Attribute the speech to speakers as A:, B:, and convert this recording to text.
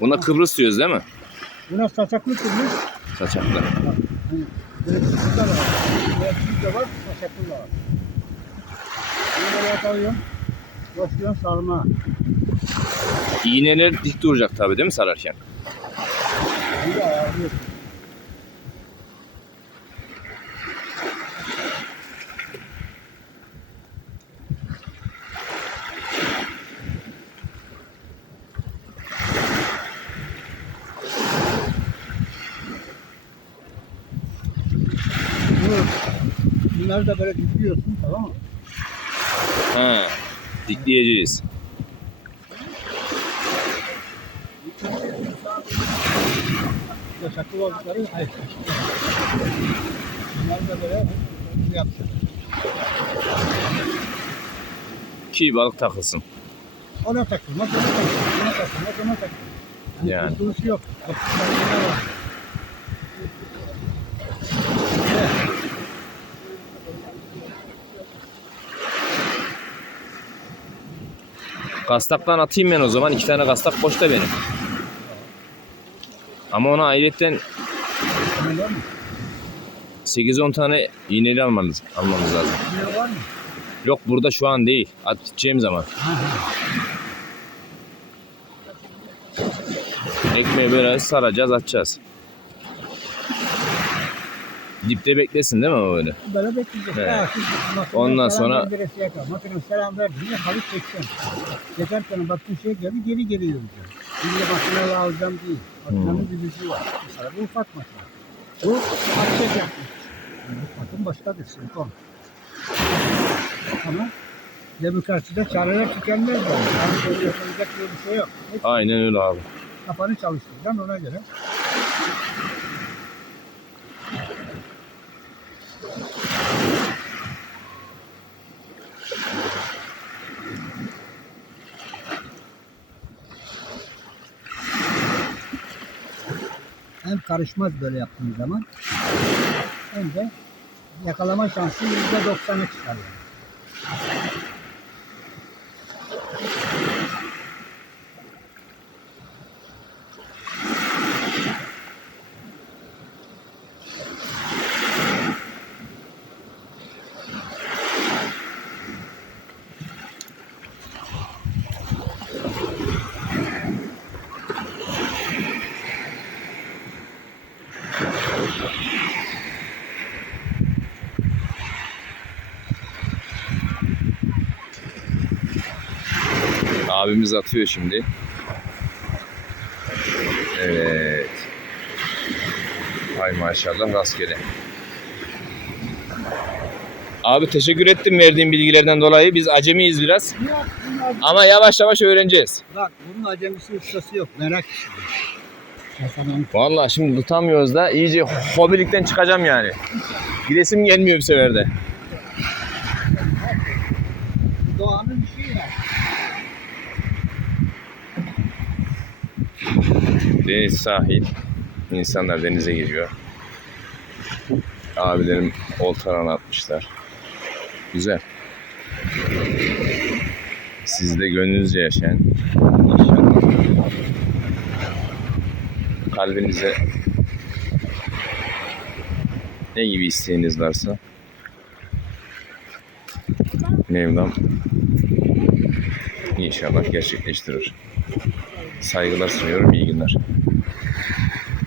A: Buna Kıbrıs diyoruz değil mi?
B: Buna saçaklı kırmış.
A: Saçaklı.
B: Hani küçük de var. Küçük de var, saçaklı da var. Bunu böyle atıyorum. Başlıyorum sarma.
A: İğneler dik duracak tabii değil mi sararken?
B: Bir de ayarlıyorsun. Bunları da böyle dikiyorsun tamam mı?
A: Ha. Dikleyeceğiz.
B: Yasaklı oldukları hayır. Bunları da böyle yapacağız.
A: Ki balık takılsın.
B: Ona takılmaz, ona takılmaz, ona takılmaz, ona takılmaz. Yani.
A: Yani.
B: Yok. Kurtuluşlar var. Evet.
A: Kastaktan atayım ben o zaman. iki tane kastak boşta benim. Ama ona ayrıca
B: Öyle mi?
A: 8-10 tane iğneli almamız, almamız lazım. Yok burada şu an değil. At gideceğim zaman. Ekmeği böyle saracağız, atacağız. Dipte beklesin değil mi o öyle?
B: Böyle bekleyeceğiz.
A: Evet.
B: Ha,
A: Ondan sonra-
B: yakar. Makineye selam verdiğinde halı çekeceksin. Geçerken baktığın şey geldi, geri geri yürüyeceksin. Şimdi makineyi alacağım değil. Makinenin
A: Hmm.
B: bir var. Mesela bu ufak makine. Bu atacak yapmış. Bakın başka bir simptom. Ama karşıda çareler tükenmez. Yani böyle yapılacak diye bir şey yok. Hep
A: Aynen öyle abi.
B: kafanı çalıştıracaksın ona göre. Hem karışmaz böyle yaptığın zaman hem de yakalama şansı yüzde doksanı çıkarıyor.
A: Abimiz atıyor şimdi. Evet. Hay maşallah rastgele. Abi teşekkür ettim verdiğin bilgilerden dolayı. Biz acemiyiz biraz. Ama yavaş yavaş öğreneceğiz.
B: bak bunun acemisi ustası yok. Merak işidir. Kasadan
A: Vallahi şimdi tutamıyoruz da iyice hobilikten çıkacağım yani. Giresim gelmiyor bir sefer de.
B: doğanın işi ya.
A: Deniz sahil. İnsanlar denize giriyor. Abilerim oltaran atmışlar. Güzel. Siz de gönlünüzce yaşayın. Kalbinize ne gibi isteğiniz varsa Mevlam inşallah gerçekleştirir. Saygılar sunuyorum. İyi günler.